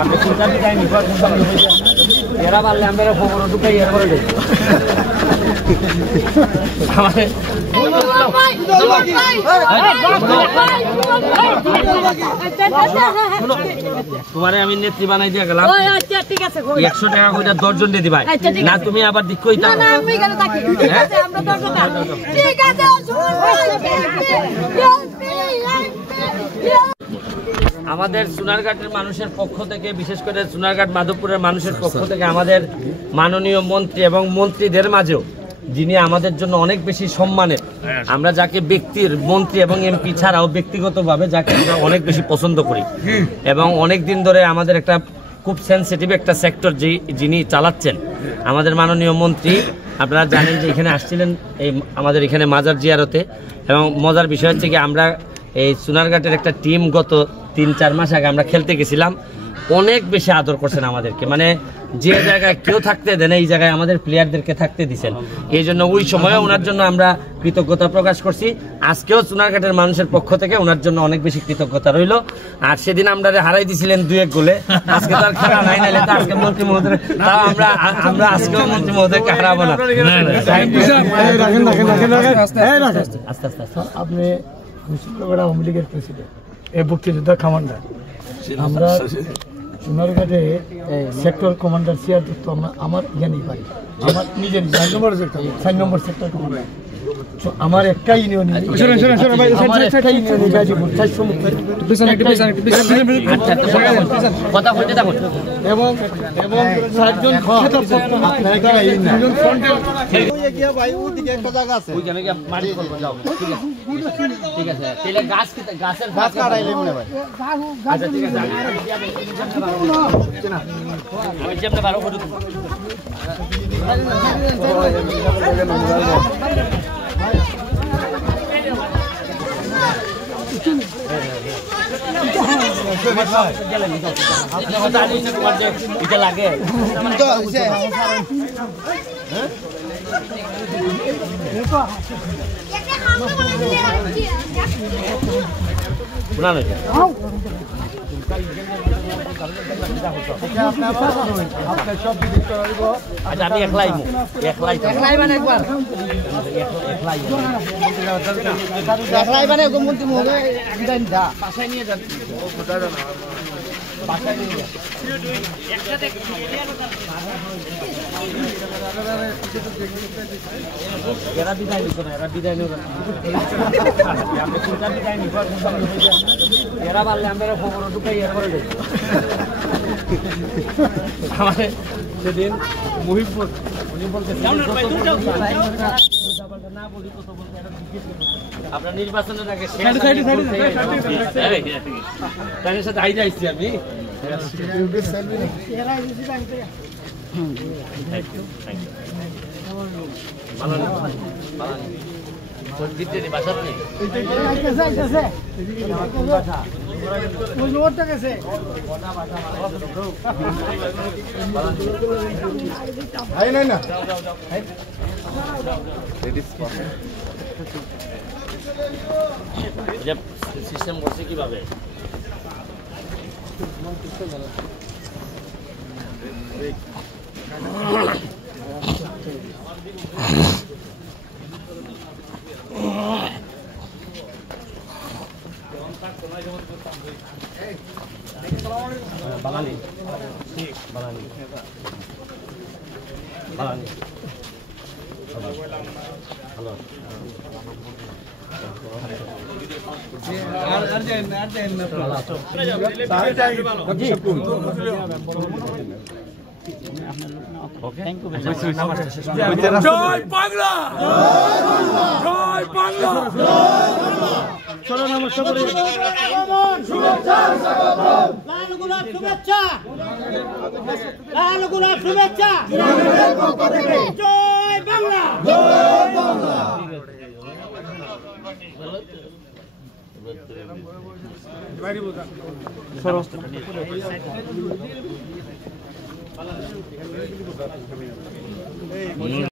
আমি চিন্তা যাইনি এরা পারলে আমরা খবর ঢুকাই এর পরে তোমারে আমি নেত্রী বানাই দিয়ে গেলাম 100 টাকা করে 10 জন দিয়ে দিবাই না তুমি আবার দিক কইতা না আমি কেন থাকি ঠিক আছে আমরা 10 জন ঠিক আছে আমাদের সোনারঘাটের মানুষের পক্ষ থেকে বিশেষ করে সোনারঘাট মাধবপুরের মানুষের পক্ষ থেকে আমাদের মাননীয় মন্ত্রী এবং মন্ত্রীদের মাঝেও যিনি আমাদের জন্য অনেক বেশি সম্মানের আমরা যাকে ব্যক্তির মন্ত্রী এবং এমপি ছাড়াও ব্যক্তিগতভাবে যাকে আমরা অনেক বেশি পছন্দ করি এবং অনেক দিন ধরে আমাদের একটা খুব সেন্সিটিভ একটা সেক্টর যিনি চালাচ্ছেন আমাদের মাননীয় মন্ত্রী আপনারা জানেন যে এখানে আসছিলেন এই আমাদের এখানে মাজার জিয়ারতে এবং মজার বিষয় হচ্ছে কি আমরা এই সোনারঘাটের একটা টিম গত 3-4 মাস আগে আমরা খেলতে গেছিলাম অনেক বেশি আদর করছেন আমাদেরকে মানে যে জায়গায় কেউ থাকতে দেন এই জায়গায় আমাদের প্লেয়ারদেরকে থাকতে দিচ্ছেন এই জন্য ওই সময়ে ওনার জন্য আমরা কৃতজ্ঞতা প্রকাশ করছি আজকেও সোনারঘাটের মানুষের পক্ষ থেকে ওনার জন্য অনেক বেশি কৃতজ্ঞতা রইল আর সেদিন আমরা হারাই দিয়েছিলেন 2-1 গোলে আজকে তো আর খেলা নাই নাইলে তো আজকে মন্ত্রী মহোদয় তাও আমরা আজকেও মন্ত্রী মহোদয়কে হারাবো না আস্তে আস্তে আপনি আওয়ামী লীগের প্রেসিডেন্ট এই মুক্তিযোদ্ধা কমান্ডার আমরা সোনারঘাটে সেক্টর কমান্ডার সিআরযুক্ত আমার জ্ঞানই পাই আমার নিজের 4 নম্বর সেক্টর কমান্ডার আমার একটা ইউনিয়ন এবং 7জন ঠিক আছে তাহলে গাছের গাছ কাটাইলে মনে হয় আচ্ছা ঠিক আছে আমি যেমন ভালো করে লাগে আমি একলাই মানে একবার একলাই মানে মন্ত্রী মহোদয় বাসায় নিয়ে যান বাসায় নিয়ে যান এরা বিদায় নিত না এরা বিদায় নিত না আমরা চিন্তা বিদায় নিব এরা পারলে আমরা খবর ঢুকাই এর পরে আমাদের সেদিন মহিবুর উনি বলতে না বলি কত বলতে আপনার নির্বাচনের আগে তাদের সাথে আই যাইছি আমি বাসা নেই সিস্টেম করছে কিভাবে বাঙালি বাঙালি বাঙালি হ্যালো জয় বাংলা জয় বাংলা চলো নমস্কার শুভেচ্ছা লাল গোলাপ শুভেচ্ছা লাল গোলাপ শুভেচ্ছা জয় বাংলা জয় বাংলা